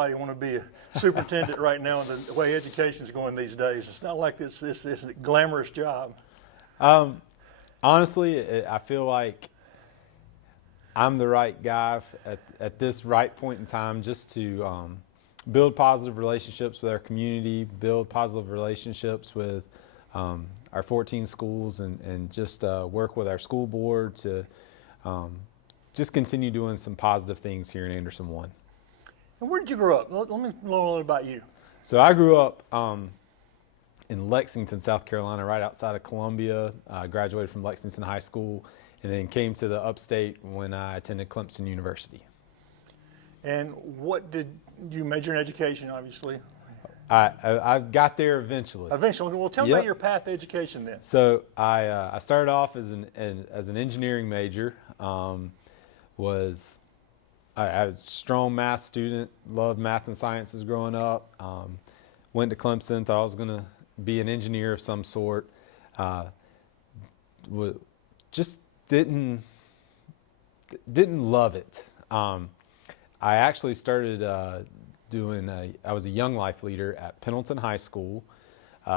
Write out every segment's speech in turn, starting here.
anybody want to be a superintendent right now, the way education's going these days. It's not like this glamorous job. Honestly, I feel like I'm the right guy at this right point in time just to build positive relationships with our community, build positive relationships with our 14 schools, and just work with our school board to just continue doing some positive things here in Anderson 1. And where did you grow up? Let me know a little about you. So I grew up in Lexington, South Carolina, right outside of Columbia. I graduated from Lexington High School and then came to the upstate when I attended Clemson University. And what did you major in education, obviously? I got there eventually. Eventually. Well, tell me about your path to education then. So I started off as an engineering major. I was a strong math student, loved math and sciences growing up. Went to Clemson, thought I was going to be an engineer of some sort. Just didn't love it. I actually started I was a Young Life leader at Pendleton High School.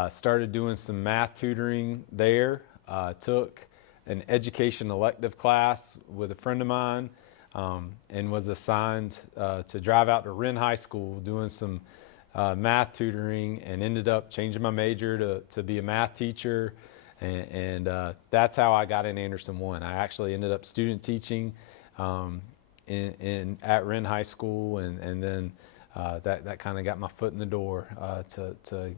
Started doing some math tutoring there. Took an education elective class with a friend of mine, and was assigned to drive out to Wren High School doing some math tutoring, and ended up changing my major to be a math teacher. And that's how I got in Anderson 1. I actually ended up student teaching at Wren High School, and then that kind of got my foot in the door to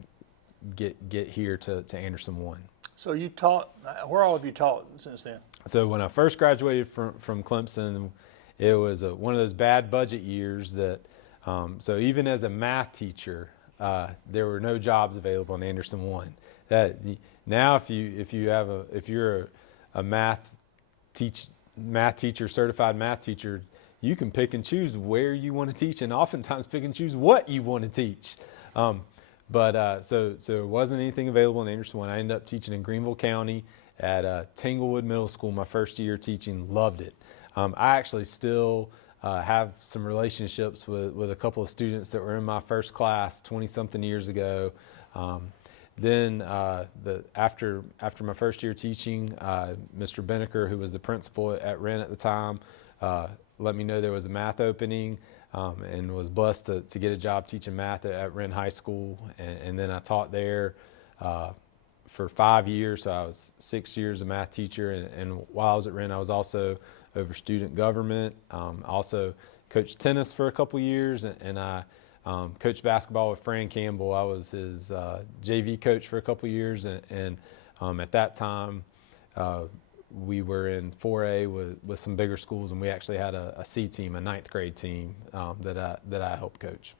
get here to Anderson 1. So you taught, where all have you taught since then? So when I first graduated from Clemson, it was one of those bad budget years that, so even as a math teacher, there were no jobs available in Anderson 1. Now if you're a math teacher, certified math teacher, you can pick and choose where you want to teach, and oftentimes pick and choose what you want to teach. But there wasn't anything available in Anderson 1. I ended up teaching in Greenville County at Tanglewood Middle School my first year teaching. Loved it. I actually still have some relationships with a couple of students that were in my first class 20-something years ago. Then after my first year teaching, Mr. Binnicker, who was the principal at Wren at the time, let me know there was a math opening, and was blessed to get a job teaching math at Wren High School. And then I taught there for 5 years, so I was 6 years a math teacher. And while I was at Wren, I was also over student government. Also coached tennis for a couple years, and I coached basketball with Fran Campbell. I was his JV coach for a couple years, and at that time we were in 4A with some bigger schools, and we actually had a C team, a 9th grade team that I helped coach.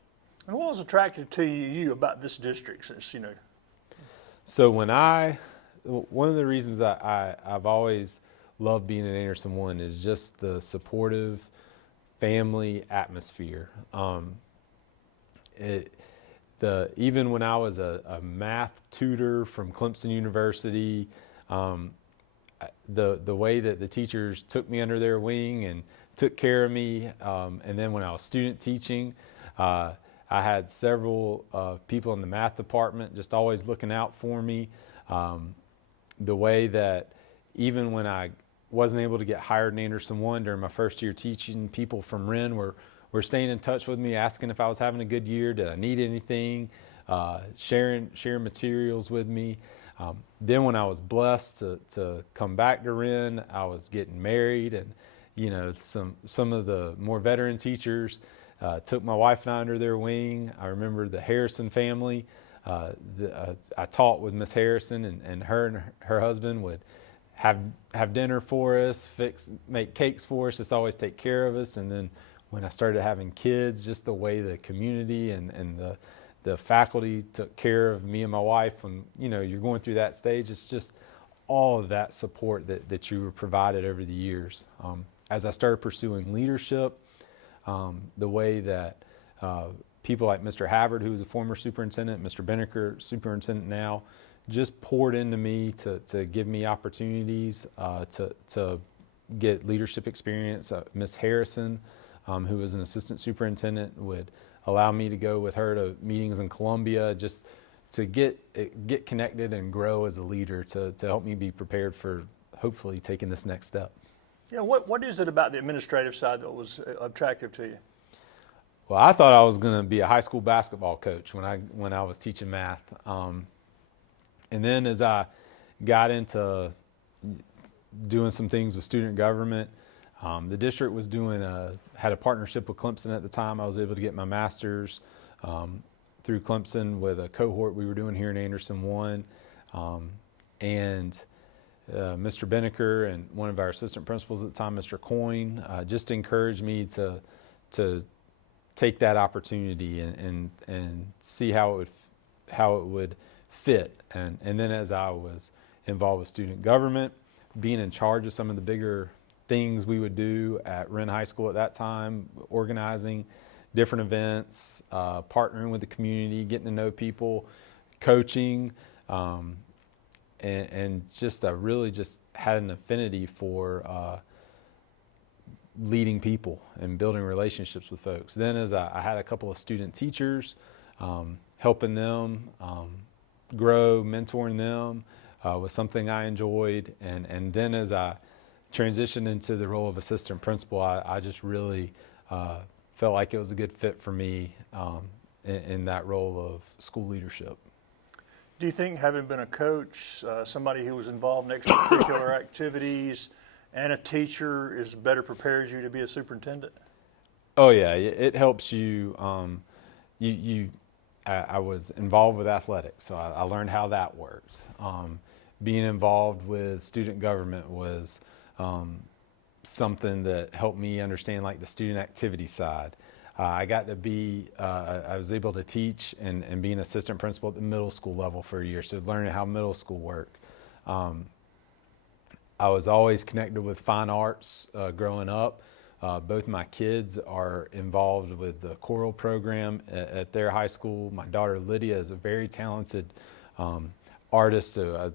And what was attractive to you about this district, since you know? So one of the reasons I've always loved being in Anderson 1 is just the supportive family atmosphere. Even when I was a math tutor from Clemson University, the way that the teachers took me under their wing and took care of me, and then when I was student teaching, I had several people in the math department just always looking out for me. The way that even when I wasn't able to get hired in Anderson 1 during my first year teaching, people from Wren were staying in touch with me, asking if I was having a good year, did I need anything, sharing materials with me. Then when I was blessed to come back to Wren, I was getting married, and some of the more veteran teachers took my wife and I under their wing. I remember the Harrison family. I taught with Miss Harrison, and her husband would have dinner for us, make cakes for us, just always take care of us. And then when I started having kids, just the way the community and the faculty took care of me and my wife when you're going through that stage, it's just all of that support that you were provided over the years. As I started pursuing leadership, the way that people like Mr. Havard, who was a former superintendent, Mr. Binnicker, superintendent now, just poured into me to give me opportunities to get leadership experience. Miss Harrison, who was an assistant superintendent, would allow me to go with her to meetings in Columbia, just to get connected and grow as a leader, to help me be prepared for hopefully taking this next step. Yeah, what is it about the administrative side that was attractive to you? Well, I thought I was going to be a high school basketball coach when I was teaching math, and then as I got into doing some things with student government, the district was had a partnership with Clemson at the time. I was able to get my master's through Clemson with a cohort we were doing here in Anderson 1, and Mr. Binnicker and one of our assistant principals at the time, Mr. Coyne, just encouraged me to take that opportunity and see how it would fit. And then as I was involved with student government, being in charge of some of the bigger things we would do at Wren High School at that time, organizing different events, partnering with the community, getting to know people, coaching, and just I really just had an affinity for leading people and building relationships with folks. Then as I had a couple of student teachers, helping them grow, mentoring them was something I enjoyed. And then as I transitioned into the role of assistant principal, I just really felt like it was a good fit for me in that role of school leadership. Do you think, having been a coach, somebody who was involved in extracurricular activities, and a teacher is better prepared you to be a superintendent? Oh yeah, it helps you. I was involved with athletics, so I learned how that works. Being involved with student government was something that helped me understand like the student activity side. I got to be, I was able to teach and be an assistant principal at the middle school level for a year, so learning how middle school worked. I was always connected with fine arts growing up. Both my kids are involved with the choral program at their high school. My daughter Lydia is a very talented artist, so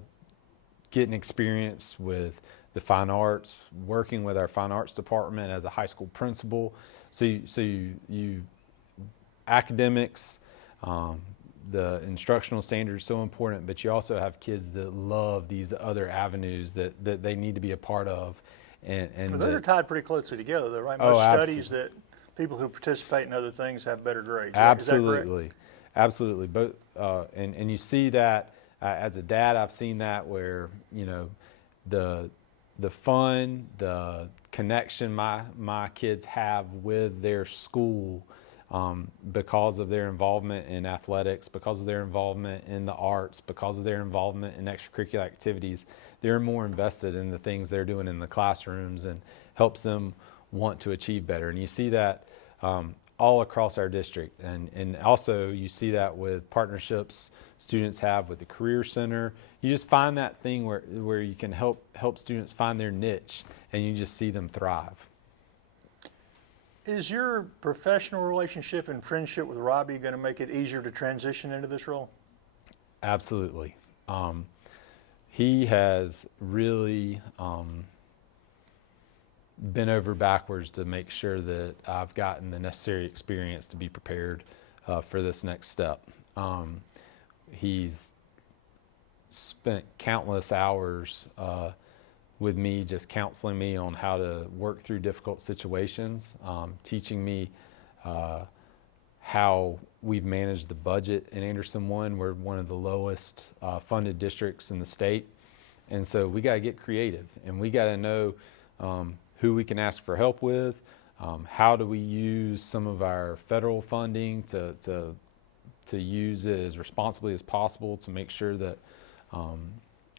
getting experience with the fine arts, working with our fine arts department as a high school principal. So you academics, the instructional standards are so important, but you also have kids that love these other avenues that they need to be a part of. And well, those are tied pretty closely together, though, right? Oh, Most studies that people who participate in other things have better grades. Absolutely, absolutely. Both, and you see that as a dad, I've seen that where the fun, the connection my kids have with their school, because of their involvement in athletics, because of their involvement in the arts, because of their involvement in extracurricular activities, they're more invested in the things they're doing in the classrooms and helps them want to achieve better. And you see that all across our district. And also you see that with partnerships students have with the Career Center. You just find that thing where you can help students find their niche, and you just see them thrive. Is your professional relationship and friendship with Robbie going to make it easier to transition into this role? Absolutely. He has really bent over backwards to make sure that I've gotten the necessary experience to be prepared for this next step. He's spent countless hours with me, just counseling me on how to work through difficult situations, teaching me how we've managed the budget in Anderson 1. We're one of the lowest funded districts in the state. And so we got to get creative, and we got to know who we can ask for help with, how do we use some of our federal funding to use it as responsibly as possible to make sure that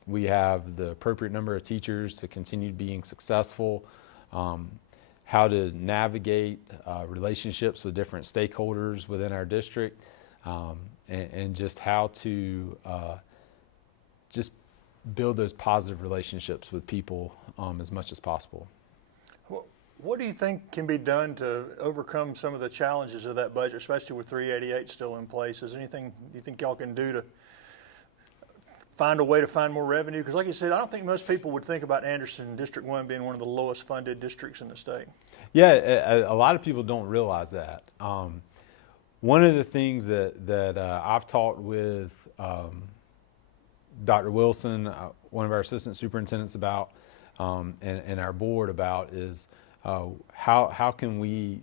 we have the appropriate number of teachers to continue being successful, how to navigate relationships with different stakeholders within our district, and just how to just build those positive relationships with people as much as possible. Well, what do you think can be done to overcome some of the challenges of that budget, especially with 388 still in place? Is there anything you think y'all can do to find a way to find more revenue? Because like you said, I don't think most people would think about Anderson District 1 being one of the lowest funded districts in the state. Yeah, a lot of people don't realize that. one of the things that I've talked with Dr. Wilson, one of our assistant superintendents about, and our board about is how can we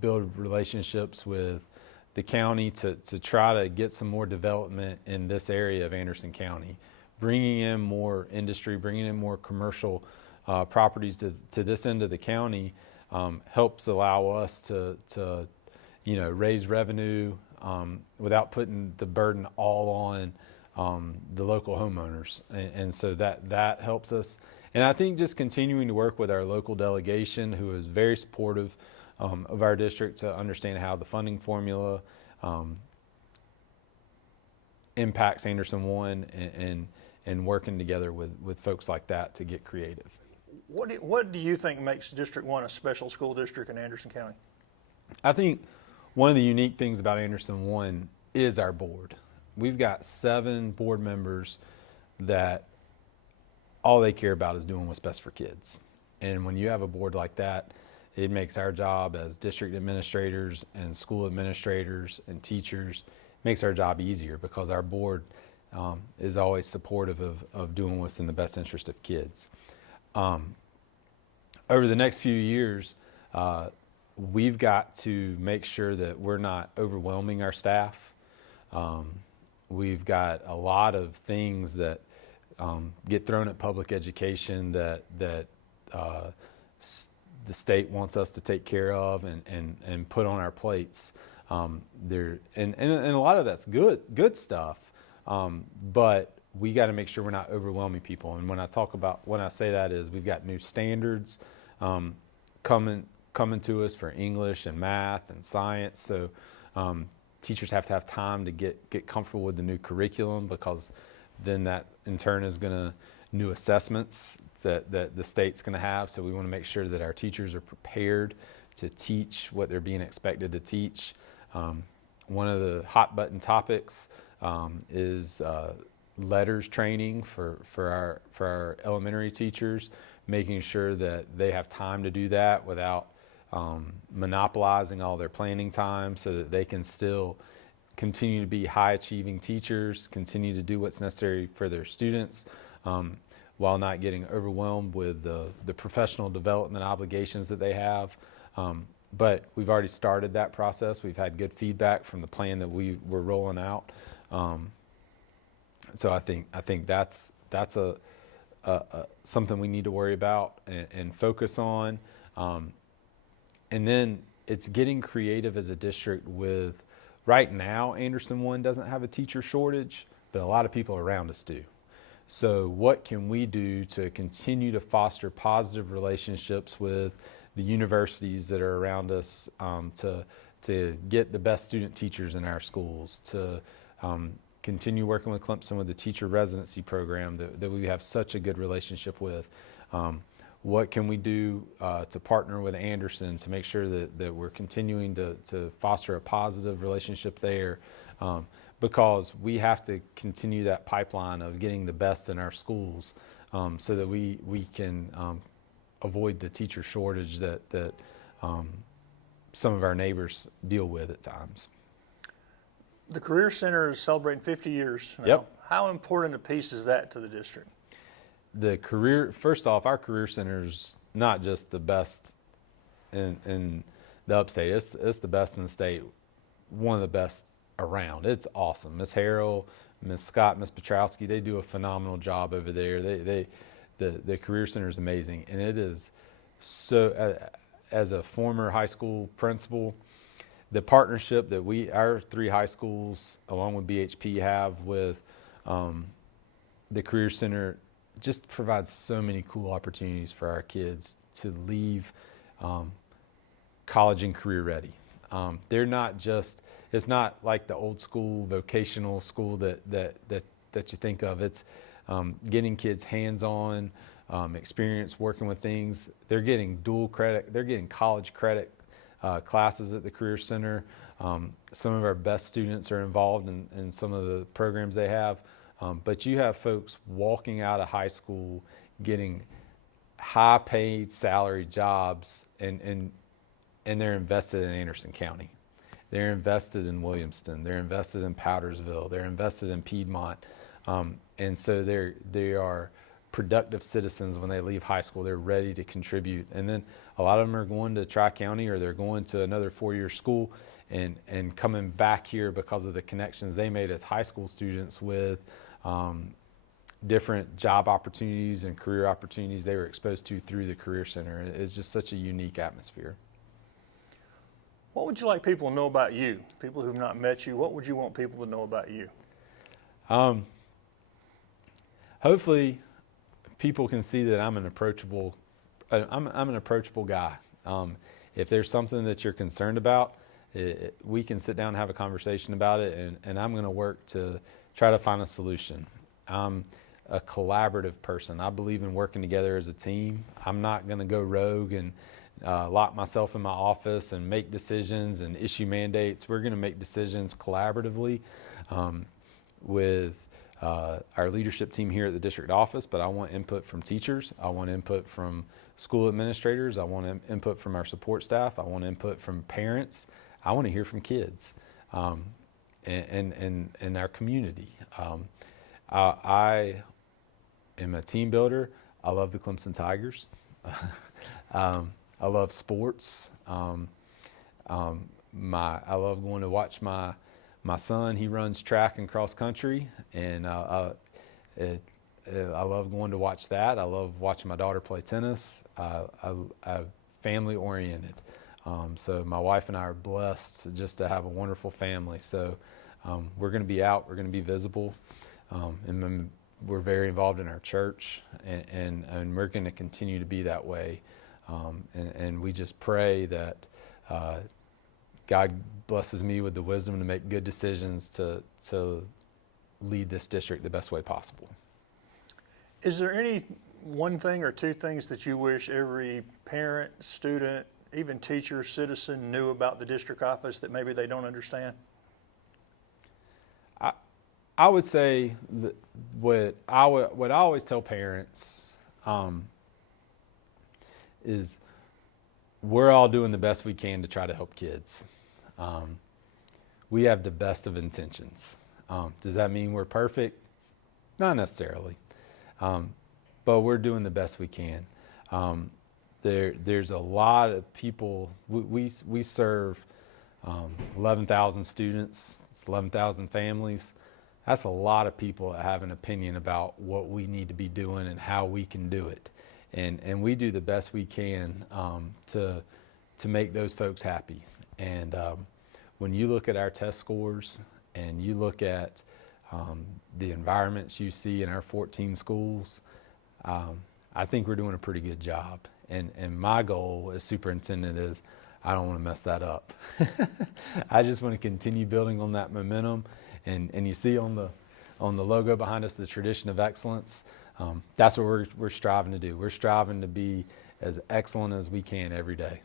build relationships with the county to try to get some more development in this area of Anderson County, bringing in more industry, bringing in more commercial properties to this end of the county helps allow us to raise revenue without putting the burden all on the local homeowners, and so that helps us. And I think just continuing to work with our local delegation, who is very supportive of our district, to understand how the funding formula impacts Anderson One, and working together with folks like that to get creative. What do you think makes District 1 a special school district in Anderson County? I think one of the unique things about Anderson One is our board. We've got 7 board members that all they care about is doing what's best for kids. And when you have a board like that, it makes our job as district administrators and school administrators and teachers, makes our job easier, because our board is always supportive of doing what's in the best interest of kids. Over the next few years, we've got to make sure that we're not overwhelming our staff. We've got a lot of things that get thrown at public education that the state wants us to take care of and put on our plates. And a lot of that's good stuff, but we got to make sure we're not overwhelming people. And when I say that is, we've got new standards coming to us for English and math and science. So teachers have to have time to get comfortable with the new curriculum, because then that in turn is going to new assessments that the state's going to have. So we want to make sure that our teachers are prepared to teach what they're being expected to teach. One of the hot button topics is letters training for our elementary teachers, making sure that they have time to do that without monopolizing all their planning time, so that they can still continue to be high achieving teachers, continue to do what's necessary for their students, while not getting overwhelmed with the professional development obligations that they have. But we've already started that process. We've had good feedback from the plan that we were rolling out. So I think that's a something we need to worry about and focus on. And then it's getting creative as a district with, right now, Anderson One doesn't have a teacher shortage, but a lot of people around us do. So what can we do to continue to foster positive relationships with the universities that are around us, to get the best student teachers in our schools, to continue working with Clemson with the teacher residency program that we have such a good relationship with. What can we do to partner with Anderson to make sure that we're continuing to foster a positive relationship there? Because we have to continue that pipeline of getting the best in our schools, so that we can avoid the teacher shortage that some of our neighbors deal with at times. The Career Center is celebrating 50 years now. Yep. How important a piece is that to the district? First off, our Career Center is not just the best in the upstate. It's the best in the state, one of the best around. It's awesome. Miss Harrell, Miss Scott, Miss Petrowski, they do a phenomenal job over there. The Career Center is amazing, and it is so. As a former high school principal, the partnership that our 3 high schools, along with BHP, have with the Career Center just provides so many cool opportunities for our kids to leave college and career ready. They're not just, it's not like the old school vocational school that you think of. It's getting kids hands-on experience working with things. They're getting dual credit, they're getting college credit classes at the Career Center. Some of our best students are involved in some of the programs they have. But you have folks walking out of high school getting high-paid salary jobs, and they're invested in Anderson County. they're invested in Williamston, they're invested in Powdersville, they're invested in Piedmont. And so they are productive citizens when they leave high school. They're ready to contribute. And then a lot of them are going to Tri-County, or they're going to another 4-year school and coming back here because of the connections they made as high school students with different job opportunities and career opportunities they were exposed to through the Career Center. It's just such a unique atmosphere. What would you like people to know about you? People who've not met you, what would you want people to know about you? Hopefully people can see that I'm an approachable guy. If there's something that you're concerned about, we can sit down and have a conversation about it, and I'm going to work to try to find a solution. I'm a collaborative person. I believe in working together as a team. I'm not going to go rogue and lock myself in my office and make decisions and issue mandates. We're going to make decisions collaboratively with our leadership team here at the district office, but I want input from teachers. I want input from school administrators. I want input from our support staff. I want input from parents. I want to hear from kids and our community. I am a team builder. I love the Clemson Tigers. I love sports. I love going to watch my son. He runs track and cross country, and I love going to watch that. I love watching my daughter play tennis. I'm family oriented. So my wife and I are blessed just to have a wonderful family. So we're going to be out. We're going to be visible. And we're very involved in our church, and we're going to continue to be that way. And we just pray that God blesses me with the wisdom to make good decisions to lead this district the best way possible. Is there any one thing or two things that you wish every parent, student, even teacher, citizen knew about the district office that maybe they don't understand? I would say that what I always tell parents is we're all doing the best we can to try to help kids. We have the best of intentions. Does that mean we're perfect? Not necessarily. But we're doing the best we can. There's a lot of people. We serve 11,000 students. It's 11,000 families. That's a lot of people that have an opinion about what we need to be doing and how we can do it. And we do the best we can to make those folks happy. And when you look at our test scores and you look at the environments you see in our 14 schools, I think we're doing a pretty good job. And my goal as superintendent is I don't want to mess that up. I just want to continue building on that momentum. And you see on the logo behind us the tradition of excellence. That's what we're striving to do. We're striving to be as excellent as we can every day.